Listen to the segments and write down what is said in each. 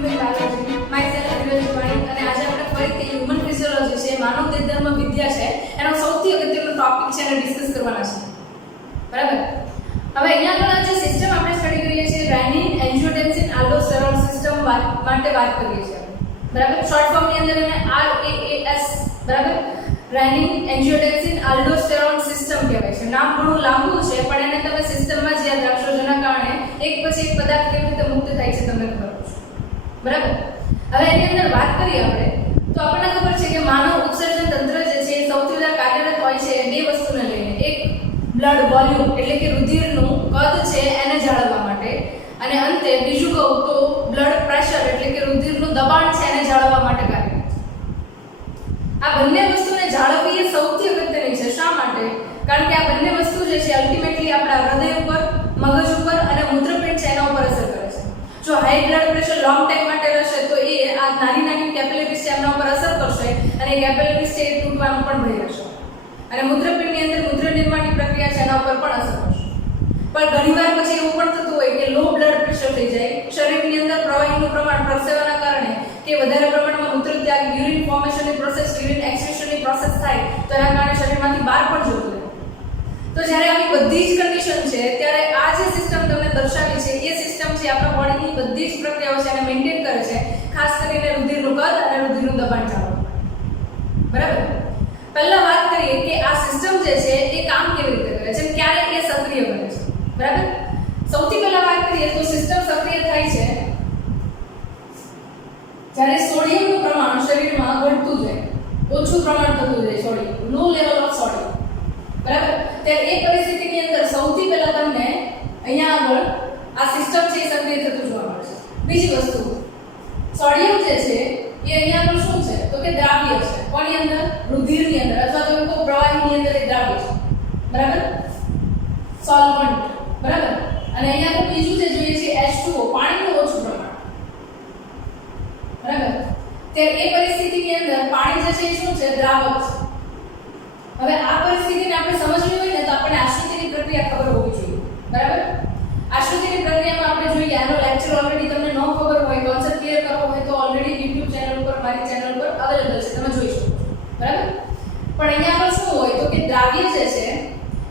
human biology. Myself Adil Join અને આજે આપણે ફરીથી હ્યુમન ફિઝિયોલોજી છે માનવ દેહધર્મ વિદ્યા છે એનો સૌથી અગત્યનો ટોપિક છે અને ડિસ્કસ કરવાના છે. બરાબર. હવે અહીંયા આગળ જે સિસ્ટમ આપણે સ્ટડી કરીએ છીએ રેનિન એન્જિયોટેન્સિન આલ્ડોસ્ટેરોન સિસ્ટમ માટે વાત કરીએ છીએ. બરાબર. શોર્ટ ફોર્મ ની અંદર એને RAAS બરાબર રેનિન એન્જિયોટેન્સિન આલ્ડોસ્ટેરોન સિસ્ટમ કહેવાય છે. નામ ઘણું લાંબુ છે પણ એને તમે સિસ્ટમમાં જ યાદ રાખશો જેના કારણે એક પછી એક પદાર્થ કેવી રીતે મુક્ત થાય છે તમને ખબર છે. બરાબર. હવે એની અંદર વાત કરીએ આપણે તો આપણને ખબર છે કે માનવ ઉત્સર્જન તંત્ર જે છે એ સૌથી વધારે કાર્યરત હોય છે બે વસ્તુને લઈને. એક બ્લડ વોલ્યુમ એટલે કે રુધિરનું કદ છે એને જાળવવા માટે અને અંતે બીજું કહું તો બ્લડ પ્રેશર એટલે કે રુધિરનું દબાણ છે એને જાળવવા માટે કાર્યરત છે. આ બંને વસ્તુને જાળવવી એ સૌથી અગત્યની છે. શા માટે? કારણ કે આ બંને વસ્તુ જે છે અલ્ટિમેટલી આપણા હૃદય ઉપર, મગજ ઉપર અને મૂત્રપિંડ છે એના ઉપર અસર કરે છે. જો high blood pressure long time માટે રહેશે તો એ આ નાની નાની કેપિલરીઝ છે એમના ઉપર અસર કરશે અને એ કેપિલરીઝ છે એ તૂટવાનો પણ ભય રહેશે અને મૂત્રપિંડની અંદર મૂત્ર નિર્માણની પ્રક્રિયા છે એના ઉપર પણ અસર કરશે. પણ ઘણીવાર પછી એવું પણ થતું હોય કે લો બ્લડ પ્રેશર થઈ જાય, શરીરની અંદર પ્રવાહીનું પ્રમાણ પરસેવાના કારણે કે વધારે પ્રમાણમાં મૂત્ર ત્યાગ, યુરિન ફોર્મેશનની પ્રોસેસ, યુરિન એક્સક્રીશનની પ્રોસેસ થાય તો એના કારણે શરીરમાંથી બહાર પણ જતું રહે. તો જ્યારે આવી બધી જ કન્ડિશન છે ત્યારે આ જે સિસ્ટમ તમને દર્શાવી છે એ સિસ્ટમ છે આપણા બોડીની બધી જ પ્રક્રિયાઓ છે એને મેન્ટેન કરે છે, ખાસ કરીને રુધિરનું કદ અને રુધિરનું દબાણ જાળવવા. બરાબર. પહેલા વાત કરીએ કે આ સિસ્ટમ જે છે એ કામ કેવી રીતે કરે છે, ક્યારે એ સક્રિય બને છે. બરાબર. સૌથી પહેલા વાત કરીએ તો સિસ્ટમ સક્રિય થાય છે જ્યારે સોડિયમનું પ્રમાણ શરીરમાં ઘટતું જાય, ઓછું પ્રમાણ થતું જાય sodium, low level of sodium. બરાબર. ત્યારે એ પરિસ્થિતિની અંદર સૌથી પહેલા તમને અહીંયા આગળ આ સિસ્ટમ છે એ સક્રિય થતું જોવા મળશે. બીજી વસ્તુ, સોડિયમ જે છે એ અહીંયા આગળ શું છે તો કે દ્રાવ્ય છે. કોની અંદર? રુધિરની અંદર અથવા તો કોઈ પ્રવાહીની અંદર એ દ્રાવ્ય છે. બરાબર. સોલ્વન્ટ. બરાબર. અને અહીંયા આગળ બીજું જે જોઈએ છે H2O, પાણીનું ઓછું પ્રમાણ. બરાબર. ત્યારે એ પરિસ્થિતિની અંદર પાણી જે છે એ શું છે? દ્રાવક છે. હવે આ પરિસ્થિતિને આપણે સમજવી હોય ને તો આપણે આશ્રુતિની પ્રક્રિયા ખબર હોવી જોઈએ. બરાબર. આશ્રુતિની પ્રક્રિયામાં આપણે જોઈએ આનો લેક્ચર ઓલરેડી તમને ન ખબર હોય, કોન્સેપ્ટ ક્લિયર કરવો હોય તો ઓલરેડી YouTube ચેનલ ઉપર, મારી ચેનલ પર અવેલેબલ છે, તમે જોઈ શકો છો. બરાબર. પણ અહીંયા આગળ શું હોય તો કે દ્રાવ્ય જે છે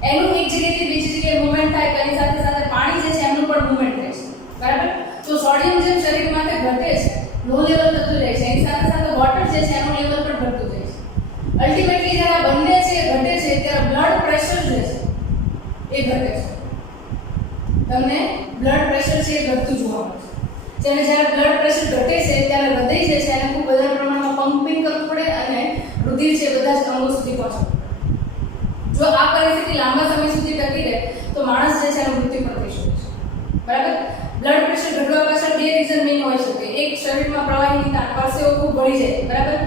એનું એક જગ્યાએથી બીજી જગ્યાએ મૂવમેન્ટ થાય તેની સાથે સાથે પાણી જે છે એનું પણ મૂવમેન્ટ થાય છે. બરાબર. તો સોડિયમ જેમ શરીરમાંથી ઘટે છે, લો લેવલ થતું જાય છે, એની સાથે સાથે વોટર જે છે એનું લેવલ પણ ઘટતું જાય છે. અલ્ટિમેટલી જ્યારે બંને છે ઘટે છે ત્યારે બ્લડ પ્રેશર જે છે એ ઘટે છે. તમને બ્લડ પ્રેશર છે એ ઘટતું જોવા મળે છે. જ્યારે જ્યારે બ્લડ પ્રેશર ઘટે છે ત્યારે હૃદય જે છે એને ખૂબ વધારે પ્રમાણમાં પમ્પિંગ કરવું પડે અને રુધિર છે બધા જ અંગો સુધી પહોંચે. જો આ પરિસ્થિતિ લાંબા સમય સુધી ટકી રહે તો માણસ જે છે એનું મૃત્યુ પણ થઈ શકે છે. બરાબર. બ્લડ પ્રેશર ઘટવા પાછળ બે રીઝન મેઇન હોઈ શકે. એક, શરીરમાં પ્રવાહીની તાણ, પરસેવો ખૂબ વળી જાય. બરાબર.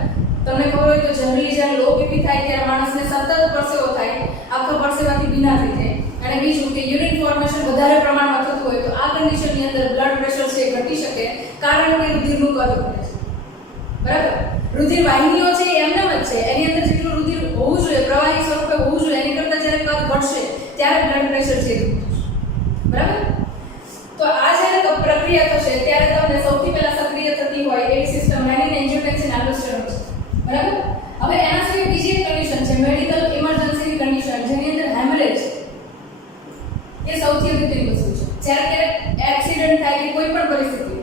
તમને ખબર હોય તો જનરલી જ્યારે લો બીપી થાય ત્યારે માણસને સતત પરસેવો થાય, આખો પરસેવાથી ભીના થઈ જાય. અને બીજું કે યુરિન ફોર્મેશન વધારે પ્રમાણમાં થતું હોય તો આ કન્ડિશનની અંદર બ્લડ પ્રેશર છે ઘટી શકે કારણ કે રુધિરનું કદ ઘટે છે. બરાબર. રુધિર વાહિનીઓ છે એમનેમ જ છે, એની અંદર જેટલું રુધિર હોવું જોઈએ, પ્રવાહી સ્વરૂપે હોવું જોઈએ, એની કરતાં જ્યારે કદ ઘટશે ત્યારે બ્લડ પ્રેશર છે ઘટશે. બરાબર. તો આ જ્યારે પ્રક્રિયા થશે ત્યારે તમને સૌથી પહેલા સક્રિય થતી હોય એવી સિસ્ટમ રેનિન એન્જિયોટેન્સિન આલ્ડોસ્ટેરોન છે. બરાબર. હવે એના સિવાય બીજી એક કન્ડિશન છે મેડિકલ ઇમરજન્સીની કન્ડિશન જેની અંદર હેમરેજ એ સૌથી અગત્યની વસ્તુ છે. જ્યારે ક્યારેક એક્સિડન્ટ થાય કે કોઈ પણ પરિસ્થિતિ,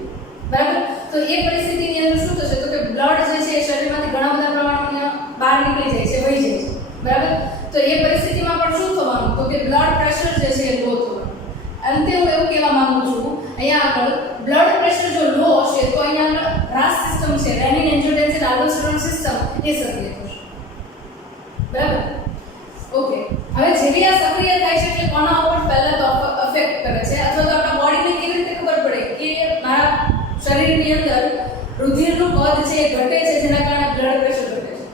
બરાબર, તો એ પરિસ્થિતિની અંદર શું થશે તો કે બ્લડ જે છે એ શરીરમાંથી ઘણા બધા પ્રમાણમાં બહાર નીકળી જાય છે, વહી જાય છે. બરાબર. તો એ પરિસ્થિતિમાં પણ શું થવાનું તો કે બ્લડ પ્રેશર જે છે એ લો થવાનું. અંતે હું એવું કહેવા માંગુ છું અહીંયા આગળ બ્લડ પ્રેશર જો લો હશે તો અહીંયા આગળ RAS સિસ્ટમ છે, રેનિન એન્જિયોટેન્સિન આલ્ડોસ્ટેરોન સિસ્ટમ એ સક્રિય થશે. બરાબર. ઓકે. હવે જેવી આ સક્રિય થાય છે એટલે કોના ઉપર પહેલા તો અફેક્ટ કરે છે અથવા તો આપણા બોડીને કેવી રીતે ખબર પડે કે મારા શરીરની અંદર રુધિરનું કદ છે એ ઘટે છે જેના કારણે બ્લડ પ્રેશર ઘટે છે.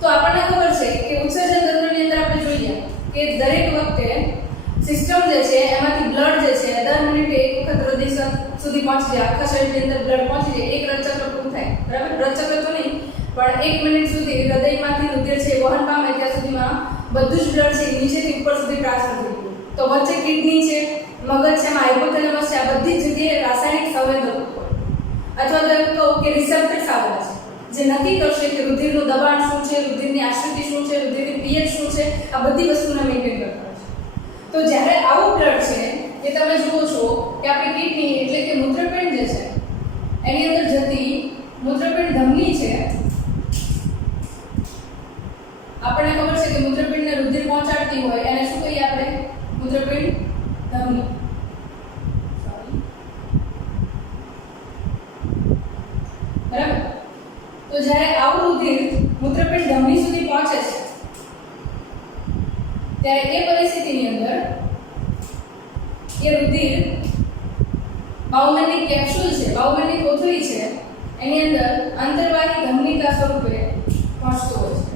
તો આપણને ખબર છે કે ઉત્સર્જન તંત્રની અંદર આપણે જોઈએ કે દરેક વખતે સિસ્ટમ જે છે એમાંથી બ્લડ જે છે દર મિનિટે એક વખત હૃદય સુધી પહોંચી જાય, આખા શરીરની અંદર બ્લડ પહોંચી જાય, એક રથચક્ર પૂરું થાય. બરાબર. રથચક્ર તો નહીં પણ 1 મિનિટ સુધી હૃદયમાંથી રુધિર છે વહન પામે ત્યાં સુધીમાં બધું જ બ્લડ છે નીચેથી ઉપર સુધી ટ્રાન્સફર થઈ ગયું. તો વચ્ચે કિડની છે, મગજ છે, હાઇપોથેલેમસ છે, આ બધી જ જગ્યાએ રાસાયણિક સંવેદકો અથવા તો કે રિસેપ્ટર્સ આવેલા છે જે નક્કી કરશે કે રુધિરનું દબાણ શું છે, રુધિરની આશ્રિતિ શું છે, રુધિરની pH શું છે, આ બધી વસ્તુને મેન્ટેન કરતા છે. તો જ્યારે આવું બ્લડ છે એ તમે જુઓ છો કે આપણી કિડની એટલે કે મૂત્રપિંડ જે છે એની અંદર જતી મૂત્રપિંડ ધમની છે. આપણને ખબર છે કે મૂત્રપિંડને રુધિર પહોંચાડતી હોય એને શું કહીએ આપણે? મૂત્રપિંડ ધમની. બરાબર. તો જ્યારે આવું રુધિર મૂત્રપિંડ ધમની સુધી પહોંચે છે ત્યારે એ પરિસ્થિતિની અંદર એ રુધિર બાઉમેનની કેપ્સ્યુલ છે, બાઉમેનની કોથળી છે, એની અંદર અંતર્વાહી ધમનિકા સ્વરૂપે પહોંચતો હોય છે.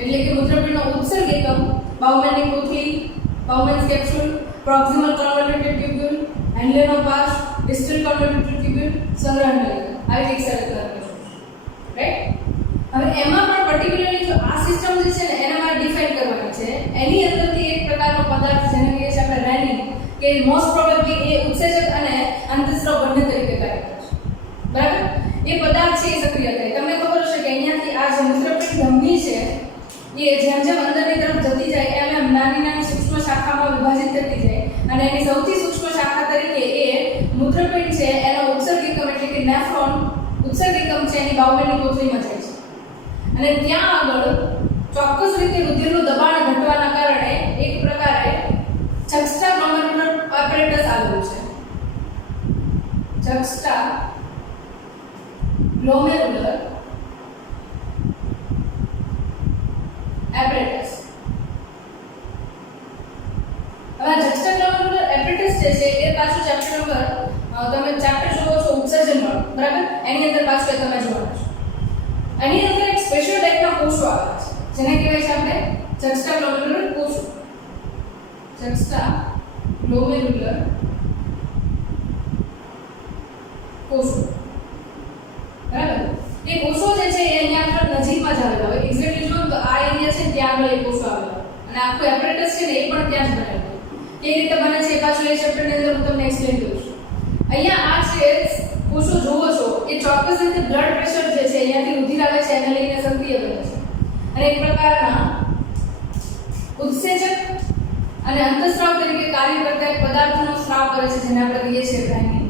એટલે કે મૂત્રપિંડનો ઉત્સર્ગ એકમ બાઉમેનની કોથળી, બાઉમેન્સ capsule, proximal કન્વોલ્યુટેડ tubule, હેન્ડલેનો pass, distal કન્વોલ્યુટેડ tubule, સંગ્રહણ નલિકા. આવી એક સરળ રાઈટ. હવે એમાં પણ પર્ટિક્યુલરલી જો આ સિસ્ટમ જે છે ને એને મારે ડિફાઇન કરવાની છે. એની અંદરથી એક પ્રકારનો પદાર્થ જેને કહીએ છીએ આપણે રેનિન, કે મોસ્ટ પ્રોબેબલી એ ઉત્સેચક અને અંતઃસ્રાવ બંને તરીકે કાર્ય કરશે. બરાબર. એ પદાર્થ છે એ સક્રિય થાય. તમને ખબર હશે કે અહીંયાથી આ જે મૂત્રપિંડ ધમની છે એ જેમ જેમ અંદરની તરફ જતી જાય એમ એમ નાની નાની સૂક્ષ્મ શાખામાં વિભાજિત થતી જાય અને એની સૌથી સૂક્ષ્મ શાખા તરીકે એ મૂત્રપિંડ છે એનો ઉત્સર્ગ એકમ એટલે કે નેફ્રોન ઉત્સર્ગ એકમ છે એની બાઉમેનની કોથળીમાં જાય છે. અને ત્યાં આગળ ચોક્કસ રીતે રુધિરનું દબાણ ઘટવાના કારણે એક પ્રકારે જક્સ્ટા ગ્લોમેરુલર એપરેટસ આવેલું છે. જક્સ્ટા ગ્લોમેરુલર એપરેટસ. હવે જક્સ્ટા ગ્લોમેરુલર એપરેટસ જે છે એ પાછું ચેપ્ટર નંબર તમે ચેપ્ટર જોવો છો ઉત્સર્જન વાળું, બરાબર, એની અંદર પાછું તમે જોવાના છો. એની અંદર એક સ્પેશિયલ ટાઈપના કોષો આવે છે જેને કહેવાય છે આપણે જક્સ્ટા ગ્લોમેરુલર કોષો. જક્સ્ટા ગ્લોમેરુલર કોષો. બરાબર. એ કોષો જે છે એ અહીંયા આગળ નજીકમાં જ આવેલા હોય. એક્ઝેક્ટલી જો તો આ એરિયા છે ત્યાં આગળ એ કોષો આવેલા હોય અને આખું એપરેટસ છે ને એ પણ ત્યાં જ બનેલું હોય. કેવી રીતે બને છે એ પાછું એ ચેપ્ટરની અંદર હું તમને એક્સપ્લેન કરું છું. અહીંયા આ છે કોષો જોવો છો એ ચોક્કસ રીતે બ્લડ પ્રેશર જે છે અહીંયાથી રુધિર આવે છે એને લઈને સક્રિય બને છે અને એક પ્રકારના ઉત્સેચક અને અંતઃસ્રાવ તરીકે કાર્ય કરતા એક પદાર્થનો સ્રાવ કરે છે જેને આપણે કહીએ છીએ રેનિન.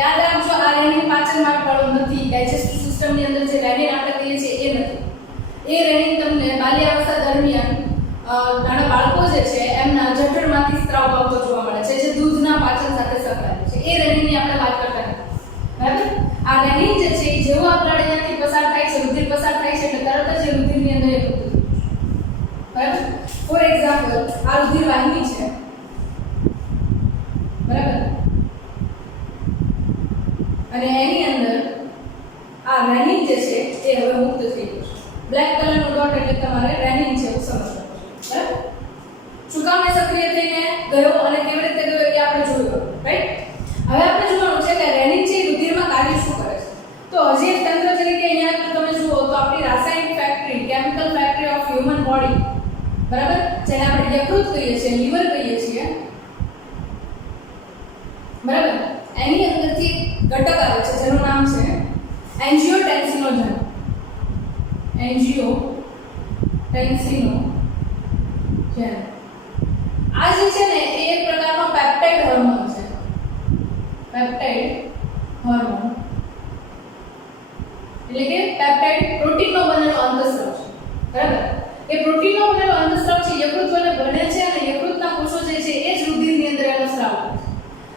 યાદ રાખજો આ રેનિન પાચન માર્ગ વાળો નથી. ડાયજેસ્ટિવ સિસ્ટમની અંદર જે રેનિન આપણે કહીએ છીએ એ નથી. એ રેનિન તમને બાલ્યાવસ્થા દરમિયાન નાના બાળકો જે છે એમના જઠરમાંથી સ્ત્રાવ પામતો જોવા મળે છે જે દૂધના પાચન સાથે સંકળાયેલું છે. એ રેનિનની આપણે વાત કરતા નથી. બરાબર. આ રેનિન જે છે જેવો આ બ્લડ અહીંયાથી પસાર થાય છે, રુધિર પસાર થાય છે એટલે તરત જ એ રુધિરની અંદર એ મુક્ત થઈ જશે. બરાબર. ફોર એક્ઝામ્પલ આ રુધિર વાહિની છે, બરાબર, અને એની અંદર આ રેનિન જે છે એ હવે મુક્ત થઈ ગયું છે. બ્લેક કલરનો ડોટ એટલે તમારે રેનિન છે એવું સમજવાનું. બરાબર. શું કામ એ સક્રિય થઈને ગયો અને કેવી રીતે ગયો એ આપણે જોયું, રાઈટ. હવે આપણે જોવાનું છે કે રેનિન છે રુધિરમાં કાર્ય શું કરે છે. તો હજી એક તંત્ર તરીકે અહીંયા તમે જુઓ તો આપણી રાસાયણિક factory, chemical factory of human body, બરાબર, જેને આપણે યકૃત કહીએ છીએ, લીવર કહીએ છીએ, બરાબર, એની અંદરથી ઘટક આવે છે જેનું નામ છે એન્જિયોટેન્સિનોજન. એન્જિયોટેન્સિનોજન. આ જે છે ને એ એક પ્રકારનો પેપ્ટાઇડ હોર્મોન છે. પેપ્ટાઇડ હોર્મોન એટલે કે પેપ્ટાઇડ પ્રોટીનનો બનેલો અંતઃસ્રાવ છે. બરાબર. એ પ્રોટીનનો બનેલો અંતઃસ્રાવ છે યકૃતને બને છે અને યકૃતના કોષો જે છે એ જ રુધિરની અંદર એનો સ્રાવ કરે છે.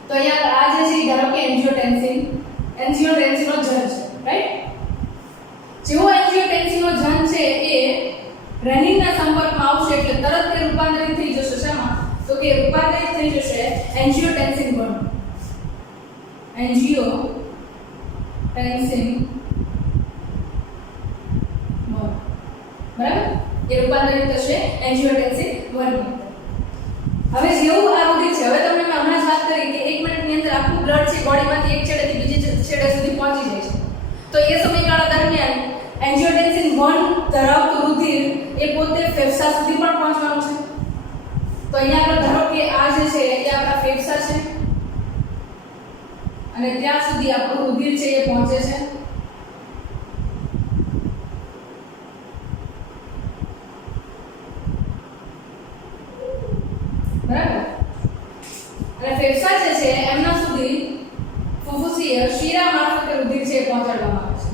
તો અહીંયા આ જે છે ધારો કે એન્જિયોટેન્સિનોજન છે, રાઈટ. જેવો એન્જિયોટેન્સિનોજન છે એ રેનિનના સંપર્કમાં આવશે એટલે તરત તે રૂપાંતરિત થઈ જશે. શેમાં? તો કે રૂપાંતરિત થઈ જશે એન્જિયોટેન્સિન 1. એન્જિયોટેન્સિન 1, બરાબર, એ રૂપાંતરિત થશે એન્જિયોટેન્સિન 1. હવે જેવું આ રુધિર છે, હવે તમને મેં હમણાં જ વાત કરી કે 1 મિનિટની અંદર આખું બ્લડ છે બોડીમાંથી એક છેડેથી બીજી છેડે સુધી પહોંચી જાય છે. તો એ સમયગાળા દરમિયાન એન્જિયોટેન્સિન 1 ધરાવતું રુધિર એ પોતે ફેફસા સુધી પણ પહોંચવાનું છે. તો અહીંયા આગળ ધારો કે આ જે છે એ આપણા ફેફસા છે, અને ત્યાં સુધી આપણું રુધિર છે એ પહોંચે છે. બરાબર. અને ફેફસા જે છે એમના સુધી ફુફુસીય શિરા મારફતે રુધિર છે એ પહોંચાડવામાં આવે છે.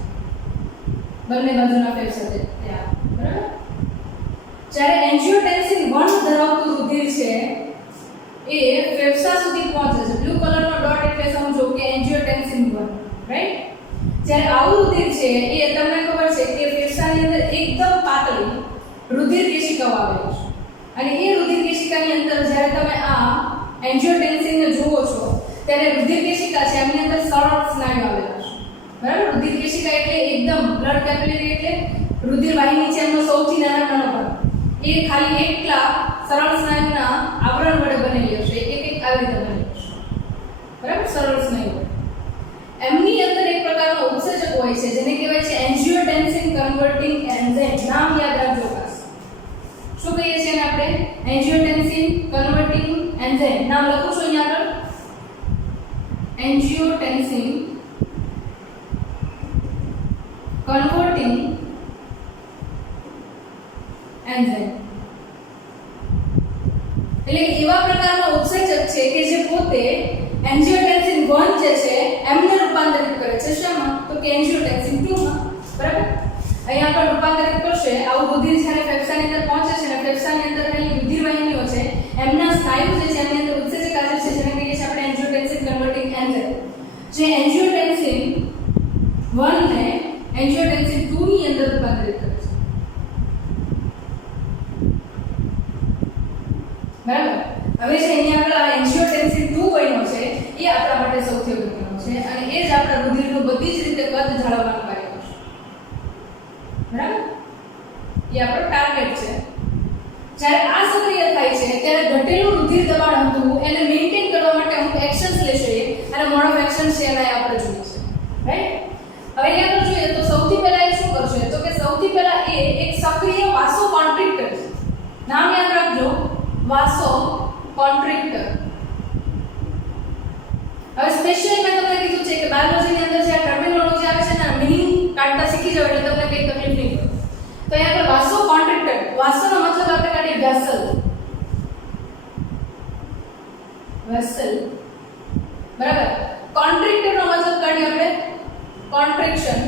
બંને બાજુના ફેફસા છે ત્યાં. બરાબર. જ્યારે એન્જિયોટેન્સિન 1 ધરાવતું રુધિર છે એ ફેફસા સુધી પહોંચે છે. બ્લુ કલરનો ડોટ એટલે સમજો કે એન્જિયોટેન્સિન 1, રાઈટ? જ્યારે આવું રુધિર છે એ તમને ખબર છે કે ફેફસાની અંદર એકદમ પાતળી રુધિર કેશિકાઓ આવેલી છે. અને એ રુધિર કેશિકાની અંદર જ્યારે તમે આ એન્જિયોટેન્સિનને જુઓ છો ત્યારે રુધિર કેશિકા છે એમની અંદર સરળ સ્નાયુ આવેલા છે. બરાબર. રુધિર કેશિકા એટલે એકદમ બ્લડ કેપિલરી એટલે રુધિર વાહિની છે એમનો સૌથી નાનો ભાગ. એ ખાલી એકલા સરળ સ્નાયુના આવરણ વડે બનેલી હશે. એક આવી રીતે બનેલી હશે. બરાબર. સરળ સ્નાયુ એમની અંદર એક પ્રકારનો ઉત્સેચક હોય છે જેને કહેવાય છે એન્જિયોટેન્સિન કન્વર્ટિંગ એન્ઝાઇમ. નામ યાદ રાખજો ખાસ. શું કહીએ છીએ એને આપણે? એન્જિયોટેન્સિન કન્વર્ટિંગ એન્ઝાઇમ. નામ લખું છું અહીંયા આગળ. એન્જિયોટેન્સિન કન્વર્ટિંગ એન્ઝાઇમ એટલે એવા પ્રકારનો ઉત્સેચક છે કે જે પોતે એન્જિયોટેન્સિન 1 જે છે એમને રૂપાંતરિત કરે છે. શામાં? તો કે એન્જિયોટેન્સિન 2 માં. બરાબર. અહીંયા આગળ રૂપાંતરિત કરશે. આવું રુધિર જ્યારે ફેફસાની અંદર પહોંચે છે અને ફેફસાની અંદર રહેલી રુધિર વાહિનીઓ છે એમના સ્નાયુ જે છે એમની અંદર ઉત્સેચક હાજર છે જેને કહીએ છીએ આપણે એન્જિયોટેન્સિન કન્વર્ટિંગ એન્ઝાઇમ. જે એન્જિયોટેન્સિન 1 ને એન્જિયોટેન્સિન 2 ની અંદર રૂપાંતરિત કરે છે. બરાબર. હવે જે અહીંયા આગળ આ એન્જિયોટેન્સિન 2 બન્યો છે એ આપણા માટે સૌથી અગત્યનો છે અને એ જ આપણા રુધિરનું બધી જ રીતે કદ જાળવવાનું કાર્ય કરશે. બરાબર. એ આપણો ટાર્ગેટ છે. જ્યારે આ સક્રિય થાય છે ત્યારે ઘટેલું રુધિર દબાણ હતું એને મેન્ટેન કરવા માટે અમુક એક્શન્સ લેશે અને મોડ ઓફ એક્શન છે એના આપણે જોઈએ છે. રાઈટ? હવે અહીંયા આગળ જોઈએ તો સૌથી પહેલા એ શું કરશે? તો કે સૌથી પહેલા એ એક સક્રિય વાસોકોન્ટ્રિક્ટર છે. નામ યાદ રાખજો. વાસોકોન્ટ્રિક્ટર. હવે સ્પેશિયલી મેં તમને કીધું છે કે બાયોલોજીની અંદર જે આ ટર્મિનોલોજી આવે છે ને મીનિંગ કાઢતા શીખી જાવ એટલે તમને કઈ તકલીફ નહીં પડે. તો અહીંયા આગળ વાસોકોન્ટ્રિક્ટર. વાસોનો મતલબ આપણે કાઢીએ વેસલ. વેસલ. બરાબર. કોન્ટ્રિક્ટરનો મતલબ કાઢીએ આપણે કોન્ટ્રિક્શન.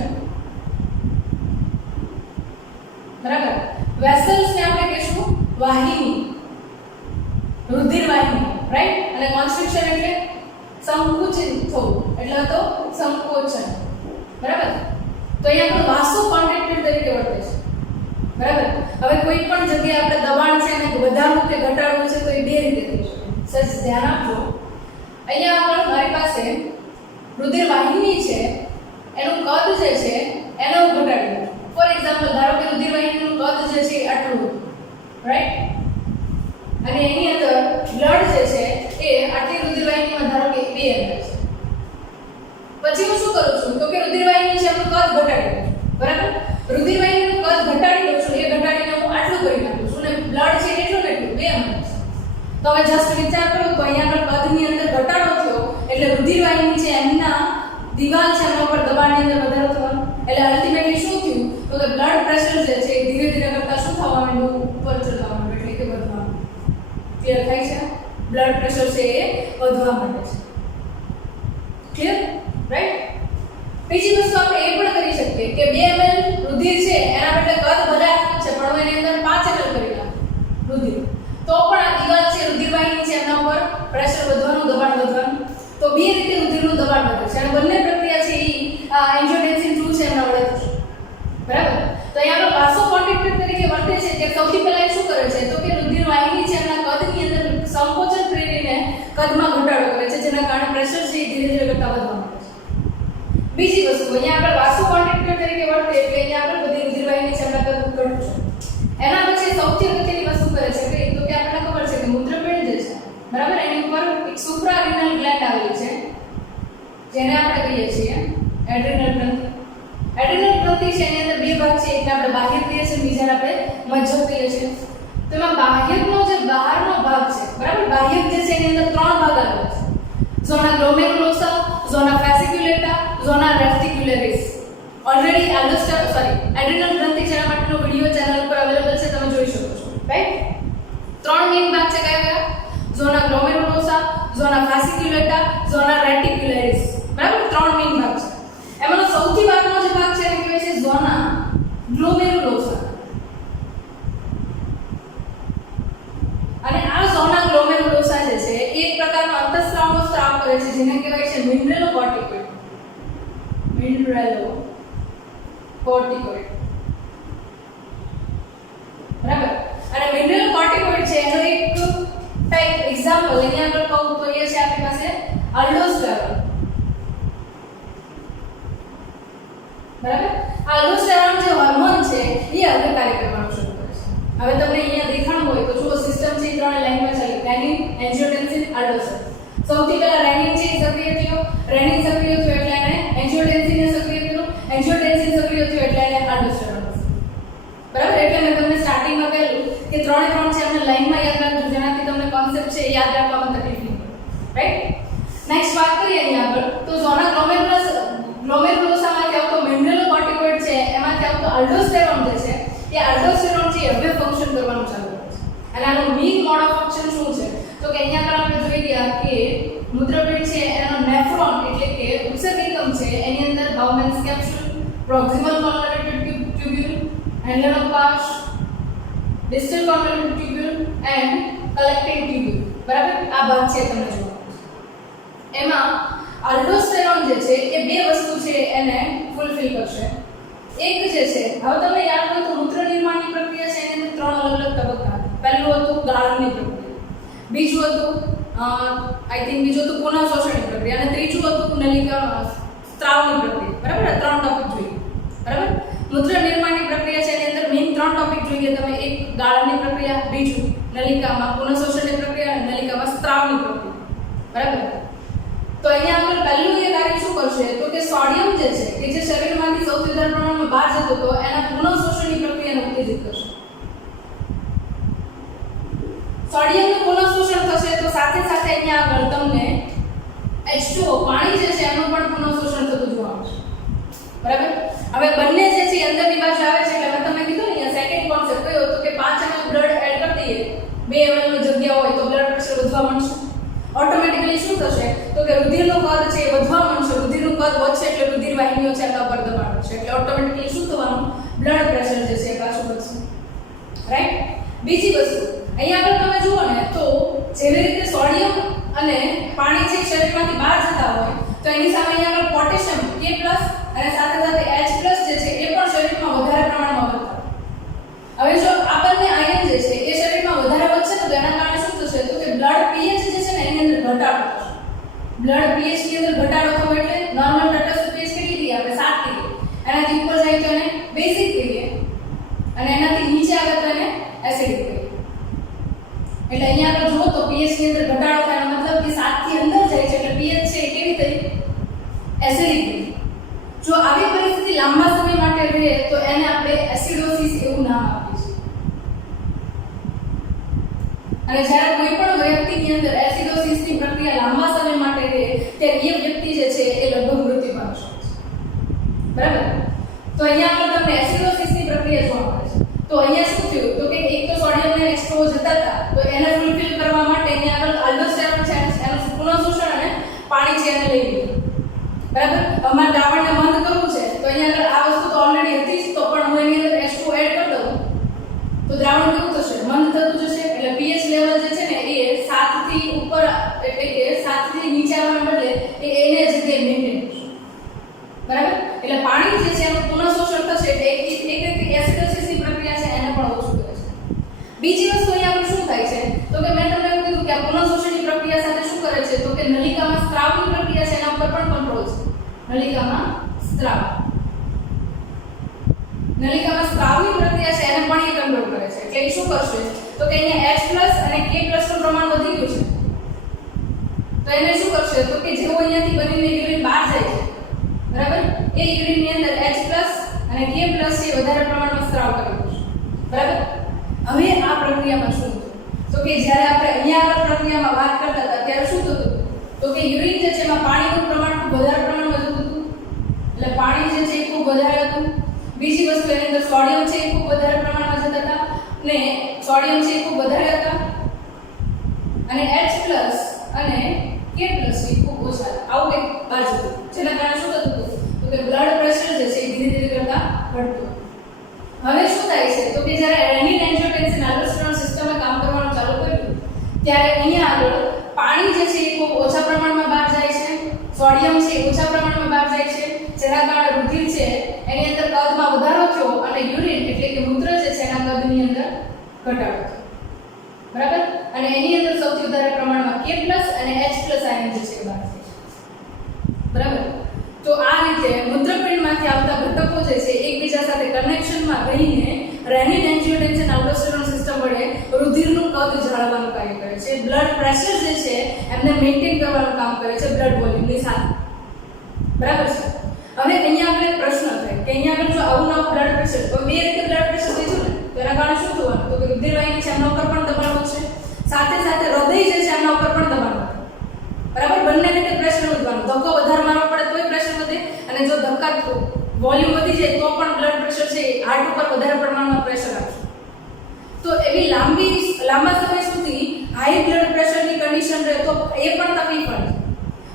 બરાબર. વેસલ્સ ને આપણે કહીશું વાહિની, રુધિર વાહિની. રાઈટ? અને કોન્સ્ટ્રિક્શન એટલે સંકુચિત થવું એટલે તો સંકોચન. બરાબર. તો અહીંયા આપણે વાસોકોન્ટ્રિક્ટર તરીકે વર્તે છે. બરાબર. હવે કોઈ પણ જગ્યાએ આપણે દબાણ છે અને વધારવું કે ઘટાડવું છે તો એ બે રીતે થઈ શકે. સર ધ્યાન આપજો. અહીંયા આગળ મારી પાસે રુધિર વાહિની છે એનું કદ જે છે એને હું ઘટાડી દઉં. ફોર એક્ઝામ્પલ ધારો કે રુધિર વાહિનીનું કદ જે છે આટલું. રાઈટ? અને એની અંદર બ્લડ જે છે એ આટલી રુધિર વાહિનીમાં ધારો કે 2 ml છે. પછી હું શું કરું છું? તો કે રુધિર વાહિની છે એનું કદ ઘટાડી દઉં. બરાબર. રુધિર વાહિનીનું કદ ઘટાડી દઉં છું. એ ઘટાડીને હું આટલું કરી નાખું છું અને બ્લડ છે એટલું ને એટલું 2 ml છે. તો હવે જસ્ટ વિચાર કરો તો અહીંયા આગળ કદની અંદર ઘટાડો થયો એટલે રુધિર વાહિની છે એમના દિવાલ છે એના ઉપર દબાણની અંદર વધારો થવાનો. એટલે અલ્ટિમેટલી શું થયું? તો કે બ્લડ પ્રેશર જે છે એ ધીરે ધીરે કરતા શું થવા માંડ્યું? ઉપર ચડવા માંડ્યું. એટલે કે વધવા. ક્લિયર થાય છે? બ્લડ પ્રેશર છે એ વધવા માંડે છે. ક્લિયર? રાઈટ? બીજી વસ્તુ આપણે એ પણ કરી શકીએ કે 2 ml રુધિર છે એના બદલે કદ વધારવું છે પણ એની અંદર 5 ml કરી નાખો રુધિર. તો પણ આ દિવાલ છે રુધિર વાહિની છે એના ઉપર પ્રેશર વધવાનું, દબાણ વધવાનું. તો બે રીતે રુધિરનું દબાણ વધે છે અને બંને પ્રક્રિયા છે એ એન્જિયોટેન્સિન 2 છે એના વડે થશે. બરાબર. તો અહીંયા આપણે વાસોકોન્ટ્રિક્ટર તરીકે વર્તે છે કે સૌથી પહેલા એ શું કરે છે? તો કે રુધિર વાહિની છે એના કદની અંદર સંકોચન પ્રેરીને કદમાં ઘટાડો કરે છે જેના કારણે પ્રેશર છે એ ધીરે ધીરે કરતા વધવા માંડે છે. બીજી વસ્તુ અહીંયા આપણે વાસોકોન્ટ્રિક્ટર તરીકે વર્તે એટલે અહીંયા આપણે બધી રુધિર વાહિની છે એના કદ ઘટશે. એના પછી સૌથી અગત્યની વસ્તુ કરે છે કે તો કે આપણને ખબર છે કે મૂત્રપિંડ જે છે બરાબર એની ઉપર એક સુપ્રારેનલ ગ્લેન્ડ આવેલી છે જેને આપણે કહીએ છીએ એડ્રિનલ ગ્રંથિ. એડ્રિનલ ગ્રંથિ છે એની અંદર બે ભાગ છે. એક આપણે બાહ્ય કહીએ છીએ બીજાને આપણે મજ્જક કહીએ છીએ. તો એમાં બાહ્યકનો જે બહારનો ભાગ છે બરાબર બાહ્યક જે છે એની અંદર 3 ભાગ આવેલા છે. ઝોના ગ્લોમેરુલોસા, ઝોના રેટિક્યુલેટા, ઝોના રેટિક્યુલરિસ. ઓલરેડી એડ્રિનલ ગ્રંથિ છે એના માટેનો વિડિયો ચેનલ ઉપર અવેલેબલ છે, તમે જોઈ શકો છો, રાઈટ. ત્રણ મેઇન ભાગ છે કયા કયા? ઝોના ગ્લોમેરુલોસા, ઝોના ફાસિક્યુલેટા, ઝોના રેટિક્યુલરિસ. બરાબર, ત્રણ મેઇન ભાગ છે. એમાંનો સૌથી બહારનો જે ભાગ છે એને કહેવાય છે ઝોના ગ્લોમેરુલોસા. અને આ ઝોના ગ્લોમેરુલોસા જે છે એ એક પ્રકારનો અંતઃસ્રાવનો સ્ત્રાવ કરે છે જેને કહેવાય છે મિનરલોકોર્ટિકોઇડ. મિનરલોકોર્ટિકોઇડ. બરાબર. અને મિનરલોકોર્ટિકોઇડ છે એનો એક ટાઈપ એક્ઝામ્પલ અહીંયા આગળ કહું તો એ છે આપણી પાસે આલ્ડોસ્ટેરોન. બરાબર. આલ્ડોસ્ટેરોન જે હોર્મોન છે એ હવે કાર્ય કરવાનું શરૂ કરે છે. હવે તમને અહીંયા દેખાણું હોય તો જુઓ સિસ્ટમ છે ત્રણ લાઈનમાં ચાલે રેનિન, એન્જિયોટેન્સિન, આલ્ડોસ્ટેરોન. સૌથી પહેલા રેનિન છે સક્રિય થયો, રેનિન સક્રિય થયો એટલે એને એન્જિયોટેન્સિન સક્રિય થયું, એન્જિયોટેન્સિન સક્રિય થયું એટલે એને આલ્ડોસ્ટેરોન. બરાબર. એટલે મેં તમને સ્ટાર્ટિંગમાં કહ્યું કે ત્રણે ત્રણ છે આપણે લાઈનમાં યાદ રાખજો જેનાથી તમને કોન્સેપ્ટ છે યાદ રાખવામાં તકલીફ નહીં પડે, રાઈટ. નેક્સ્ટ વાત કરીએ અહીંયા આગળ તો ઝોના ગ્લોમેરુલોસામાંથી આવતો મિનરલોકોર્ટિકોઇડ છે એમાંથી આવતો આલ્ડોસ્ટેરોન જે છે એ આલ્ડોસ્ટેરોન છે હવે ફંક્શન કરવાનું ચાલુ કરે છે. અને આનું મેઇન મોડ ઓફ એક્શન શું છે તો કે અહીંયા આગળ આપણે જોઈ ગયા કે મૂત્રપિંડ છે એનો નેફ્રોન એટલે કે ઉત્સર્જિકમ છે એની અંદર Bowman's capsule, proximal convoluted tubule, એન્ડોનોપાસ, distal convoluted tubule and collecting tubule. બરાબર. આ ભાગ છે તમને જોવાનું. એમાં આલ્ડોસ્ટેરોન જે છે એ બે વસ્તુ છે એને ફૂલફિલ કરશે. એક જે છે હવે તમને યાદ હોય તો મૂત્ર નિર્માણની પ્રક્રિયા છે એની અંદર ત્રણ અલગ અલગ તબક્કા હતા. પહેલું હતું ગાળણની પ્રક્રિયા, બીજું હતું બીજું હતું પુનઃશોષણની પ્રક્રિયા અને ત્રીજું હતું નલિકા સ્ત્રાવની પ્રક્રિયા. બરાબર. આ ત્રણ ટોપિક જોઈએ. બરાબર. મૂત્ર નિર્માણની પ્રક્રિયા છે એની અંદર મેઇન ત્રણ ટોપિક જોઈએ તમે. એક ગાળણની પ્રક્રિયા, બીજું નલિકામાં પુનઃશોષણની પ્રક્રિયા અને નલિકામાં સ્ત્રાવની પ્રક્રિયા. બરાબર. તો અહીંયા આપણે પહેલું એ કાર્ય શું કરશે તો કે સોડિયમ જે છે કે જે શરીરમાંથી સૌથી વધારે પ્રમાણમાં બહાર જતો હતો એના પુનઃશોષણની પ્રક્રિયાને ઉત્તેજિત કરશે. સોડિયમનું પુનઃશોષણ થશે તો સાથે સાથે અહીંયા આગળ તમને H2O પાણી જે છે એનું પણ પુનઃશોષણ થતું જોવા મળશે. બરાબર. હવે બંને જે છે અંદરની બાજુ આવે છે એટલે મેં તમને કીધું ને અહીંયા સેકન્ડ કોન્સેપ્ટ કયો હતો કે 5 ml બ્લડ એડ કરી દઈએ 2 ml ની જગ્યા હોય તો બ્લડ પ્રેશર વધવા માંડશે. ઓટોમેટિકલી શું થશે તો કે રુધિરનું કદ છે એ વધવા માંડશે. રુધિરનું કદ વધશે એટલે રુધિર વાહિનીઓ છે એના પર દબાણ થશે એટલે ઓટોમેટિકલી શું થવાનું બ્લડ પ્રેશર જે છે એ પાછું વધશે, રાઈટ. બીજી વસ્તુ અહીંયા આગળ તમે જુઓ ને તો જેવી રીતે સોડિયમ અને પાણી છે શરીરમાંથી બહાર જતા હોય તો એની સામે અહીંયા આગળ પોટેશિયમ K+ અને સાથે સાથે H+ જે છે એ પણ શરીરમાં વધારે પ્રમાણમાં વધતા. હવે જો આ બંને આયન જે છે એ શરીરમાં વધારે વધશે તો એના કારણે શું થશે તો કે બ્લડ pH જે છે ને એની અંદર ઘટાડો થશે. બ્લડ pH ની અંદર ઘટાડો થવો એટલે નોર્મલ તટસ્થ pH કેટલી કહીએ આપણે 7 કહીએ, એનાથી ઉપર જાય તો એને બેઝિક કહીએ અને એનાથી નીચે આવે તો એને એસિડિક કહીએ. એટલે અહીંયા આપણે જુઓ તો pH ની અંદર ઘટાડો થાય મતલબ કે 7 થી અંદર જાય છે એટલે pH છે એ કેવી થઈ એસિડિક થઈ. જો આવી પરિસ્થિતિ લાંબા સમય માટે રહે તો એને આપણે એસિડોસિસ એવું નામ આપીએ છીએ. અને જ્યારે કોઈ પણ વ્યક્તિની અંદર એસિડોસિસની પ્રક્રિયા લાંબા સમય માટે રહે ત્યારે એ વ્યક્તિ જે છે એ લગભગ મૃત્યુ પામશે. બરાબર. તો અહીંયા આપણે તમને એસિડોસિસની પ્રક્રિયા જોવા મળે છે. તો અહીંયા શું થયું તો કે એક તો સોડિયમ અને H2O જતા હતા તો એને ફૂલફિલ કરવા માટે અહીંયા આગળ આલ્ડોસ્ટેરોન છે એનું પુનઃશોષણ અને પાણી છે એને લઈ લીધું. બરાબર. અમારે દ્રાવણને બંધ કરવું છે તો અહીંયા આગળ આ વસ્તુ તો ઓલરેડી હતી જ તો પણ હું એની અંદર H2O એડ કરી દઉં તો દ્રાવણ કેવું થશે મંદ થતું જશે એટલે pH લેવલ જે છે ને એ 7 થી ઉપર એટલે કે 7 થી નીચે આવવાને બદલે એ એને જગ્યાએ મેઇન્ટેન કરશે. બરાબર. એટલે પાણી જે છે એનું પુનઃશોષણ થશે એટલે એક રીતે એસિડોસિસની પ્રક્રિયા છે એને પણ ઓછું કરે છે. બીજી વસ્તુ અહીંયા આપણે શું થાય છે તો કે મેં તમને કીધું કે આ પુનઃશોષણની પ્રક્રિયા સાથે શું કરે છે તો કે નલિકામાં સ્ત્રાવની પ્રક્રિયા છે એના ઉપર પણ કંટ્રોલ છે. નલિકામાં સ્ત્રાવની પ્રક્રિયા છે એને પણ એ કંટ્રોલ કરે છે એટલે એ શું કરશે તો કે અહીંયા H+ અને K+ નું પ્રમાણ વધી ગયું છે તો એને શું કરશે તો કે જેવો અહીંયાથી બનીને યુરિન બહાર જાય છે બરાબર એ યુરિનની અંદર H+ અને K+ છે વધારે પ્રમાણમાં સ્ત્રાવ કરે છે. બરાબર. હવે આ પ્રક્રિયામાં શું થયું તો કે જ્યારે આપણે અહીંયા આગળ પ્રક્રિયામાં વાત કરતા હતા ત્યારે શું થતું તો કે યુરિન જે છે એમાં પાણીનું પ્રમાણ ખૂબ વધારે પ્રમાણમાં જતું સોડિયમ છે એ ખૂબ વધારે હતા અને H+ અને K+ એ ખૂબ ઓછા હતા. આવું એક બાજુ હતું. જેના કારણે શું થતું હતું તો કે બ્લડ પ્રેશર જે છે એ ધીરે ધીરે કરતા ઘટતું. હવે શું થાય છે તો કે જ્યારે રેનિન એન્જિયોટેન્સિન આલ્ડોસ્ટેરોન સિસ્ટમે કામ કરવાનું ચાલુ કર્યું ત્યારે અહીંયા આગળ પાણી જે છે એ ખૂબ ઓછા પ્રમાણમાં બહાર જાય છે, સોડિયમ છે એ ઓછા પ્રમાણમાં બહાર જાય છે, જેના કારણે રુધિર છે એની અંદર કદમાં વધારો થયો અને યુરિન એટલે કે મૂત્ર જે છે એના કદની અંદર ઘટાડો થયો. બરાબર. અને એની અંદર સૌથી વધારે પ્રમાણમાં K+ અને H+ આયન જે છે એ બહાર જાય છે. બરાબર. તો આ રીતે મૂત્રપિંડમાંથી આવતા ઘટકો જે છે એકબીજા સાથે કનેક્શનમાં રહીને રેનિન એન્જિયોટેન્સિન આલ્ડોસ્ટેરોન સિસ્ટમ વડે રુધિરનું કદ જાળવવાનું કાર્ય કરે છે. બ્લડ પ્રેશર જે છે એમને મેન્ટેન કરવાનું કામ કરે છે બ્લડ વોલ્યુમની સાથે. બરાબર છે. હવે અહીંયા આપણે પ્રશ્ન થાય કે અહીંયા આગળ જો આવું નવું બ્લડ પ્રેશર તો બે રીતે બ્લડ પ્રેશર થઈ ને તો એના કારણે શું થવાનું તો કે રુધિરવાહિની છે એમના ઉપર પણ દબાણ વધશે, સાથે સાથે હૃદય જે છે એમના ઉપર પણ દબાણ વધે. બરાબર. બંને રીતે પ્રેશર વધવાનું. ધક્કો વધારે મારવો પડે તોય પ્રેશર વધે અને જો ધક્કા વોલ્યુમ વધી જાય તો પણ બ્લડ પ્રેશર છે હાર્ટ ઉપર વધારે પ્રમાણમાં પ્રેશર આવશે. તો એવી લાંબા સમય સુધી હાઈ બ્લડ પ્રેશરની કન્ડિશન રહે તો એ પણ તકલીફ પડે.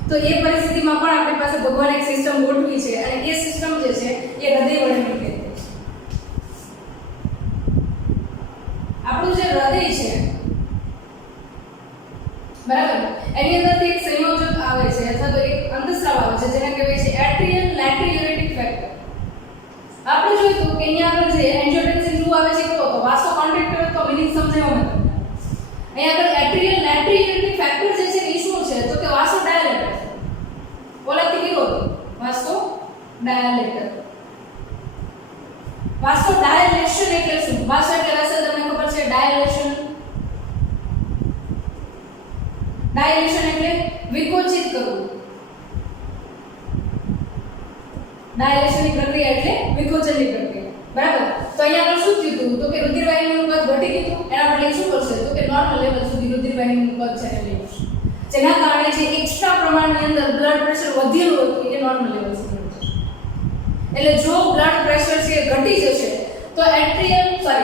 તો એ પરિસ્થિતિમાં પણ આપણી પાસે ભગવાન એક સિસ્ટમ ગોઠવી છે અને એ સિસ્ટમ જે છે એ હૃદય વડે મેન્ટેન થાય છે. આપણું જે હૃદય છે બરાબર એની અંદરથી એક સંયોજક આવે છે અથવા તો એક અંતસ્રાવ આવે છે જેને કહેવાય છે એટ્રિયલ નાઇટ્રિયુરેટિક ફેક્ટર. આપણે જોયું કે અહીંયા આગળ જે એન્જિયોટેન્સિન 2 આવે છે કેવો તો વાસો કોન્ટ્રાક્ટર તો મિનિંગ સમજાવો મને. અહીંયા આગળ એટ્રિયલ નાઇટ્રિયુરેટિક ફેક્ટર જે છે એ શું છે તો કે વાસો ડાયાલેટર. ઓલાથી કેવો હતો વાસો ડાયાલેટર. વાસો ડાયલેશન એટલે શું? વાસો એટલે રસ તમને ખબર છે ડાયલેશન. ડાયલેશન એટલે વિકોચિત કરવું. ડાયલેશનની પ્રક્રિયા એટલે વિકોચનની પ્રક્રિયા. બરાબર. તો અહીંયા આપણે શું થયું હતું તો કે રુધિરવાહિનીનું કદ ઘટી ગયું. એના માટે શું કરશે તો કે નોર્મલ લેવલ સુધી રુધિરવાહિનીનું કદ છે લઈ આવશે. જેના કારણે જે એક્સ્ટ્રા પ્રમાણની અંદર બ્લડ પ્રેશર વધેલું હતું એ નોર્મલ લેવલ સુધી જશે. એટલે જો બ્લડ પ્રેશર છે ઘટી જશે તો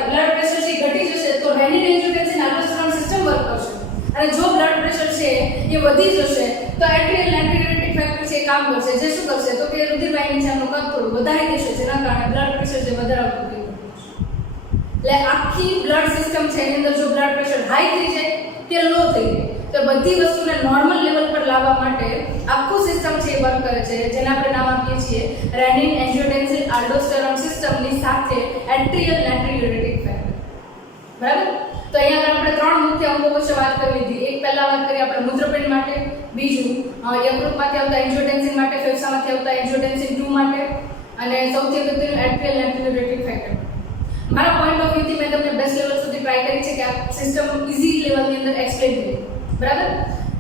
બ્લડ પ્રેશર છે ઘટી જશે તો રેનિન એન્જિયોટેન્સિન આલ્ડોસ્ટેરોન સિસ્ટમ વર્ક કરશે. અને જો બ્લડ પ્રેશર છે એ વધી જશે તો એટ્રિયલ નાઇટ્રિયુરેટિક ફેક્ટર છે કામ કરશે જે શું કરશે તો કે રુધિરવાહિની છે એનું કદ થોડું વધારી દેશે જેના કારણે બ્લડ પ્રેશર જે વધારે આવતું થઈ જશે. એટલે આખી બ્લડ સિસ્ટમ છે એની અંદર જો બ્લડ પ્રેશર હાઈ થઈ જાય કે લો થઈ જાય તો બધી વસ્તુને નોર્મલ લેવલ પર લાવવા માટે આખું સિસ્ટમ છે એ વર્ક કરે છે જેને આપણે નામ આપીએ છીએ રેનિન એન્જિયોટેન્સિન આલ્ડોસ્ટેરોન સિસ્ટમની સાથે એટ્રિયલ નાઇટ્રિયુરેટિક ફેક્ટર. બરાબર. તો અહીંયા આપણે ત્રણ મુખ્ય અંગો વિશે વાત કરી લીધી. એક પહેલા વાત કરી આપણે મૂત્રપિંડ માટે, બીજું યકૃતમાંથી આવતા એન્જિયોટેન્સિન માટે, ફેફસામાંથી આવતા એન્જિયોટેન્સિન 2 માટે અને સૌથી અગત્યનું એટ્રિયલ નાઇટ્રિયુરેટિક ફેક્ટર. મારા પોઈન્ટ ઓફ વ્યૂથી મેં તમને બેસ્ટ લેવલ સુધી ટ્રાય કરી છે કે આ સિસ્ટમ ઈઝી લેવલની અંદર એક્સપ્લેન કરી. બરાબર.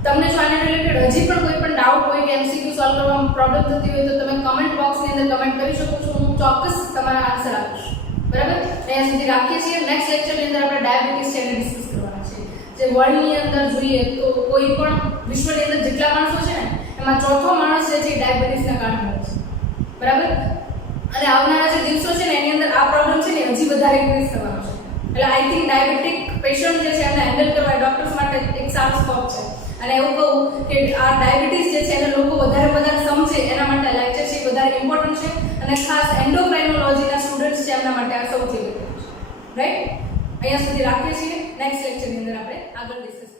તમને જો આના રિલેટેડ હજી પણ કોઈ પણ ડાઉટ હોય કે MCQ સોલ્વ કરવામાં પ્રોબ્લેમ થતી હોય તો તમે કમેન્ટ બોક્સની અંદર કમેન્ટ કરી શકો છો. હું ચોક્કસ તમારા આન્સર આપીશ. બરાબર. અહીંયા સુધી રાખીએ છીએ. નેક્સ્ટ લેક્ચરની અંદર આપણે ડાયાબિટીસ છે એને ડિસ્કસ કરવાના છે. જે વર્લ્ડની અંદર જોઈએ તો કોઈ પણ વિશ્વની અંદર જેટલા માણસો છે ને એમાં ચોથો માણસ છે જે ડાયાબિટીસના કારણે મરે છે. બરાબર. અને આવનારા જે દિવસો છે ને એની અંદર આ પ્રોબ્લેમ છે ને હજી વધારે ઇન્ક્રીઝ થવાનો છે. એટલે આઈ થિંક ડાયાબિટીક પેશન્ટ જે છે એમને હેન્ડલ કરવા ડોક્ટર્સ માટે એક સારો સ્કોપ છે. અને એવું કહું કે આ ડાયાબિટીસ જે છે એને લોકો વધારે સમજે એના માટે લેક્ચર છે વધારે ઇમ્પોર્ટન્ટ છે અને ખાસ એન્ડોક્રાઇનોલોજીના સ્ટુડન્ટ્સ છે એમના માટે આ સૌથી અગત્યનું છે. રાઈટ. અહીંયા સુધી રાખીએ છીએ. નેક્સ્ટ લેક્ચરની અંદર આપણે આગળ ડિસ્કસ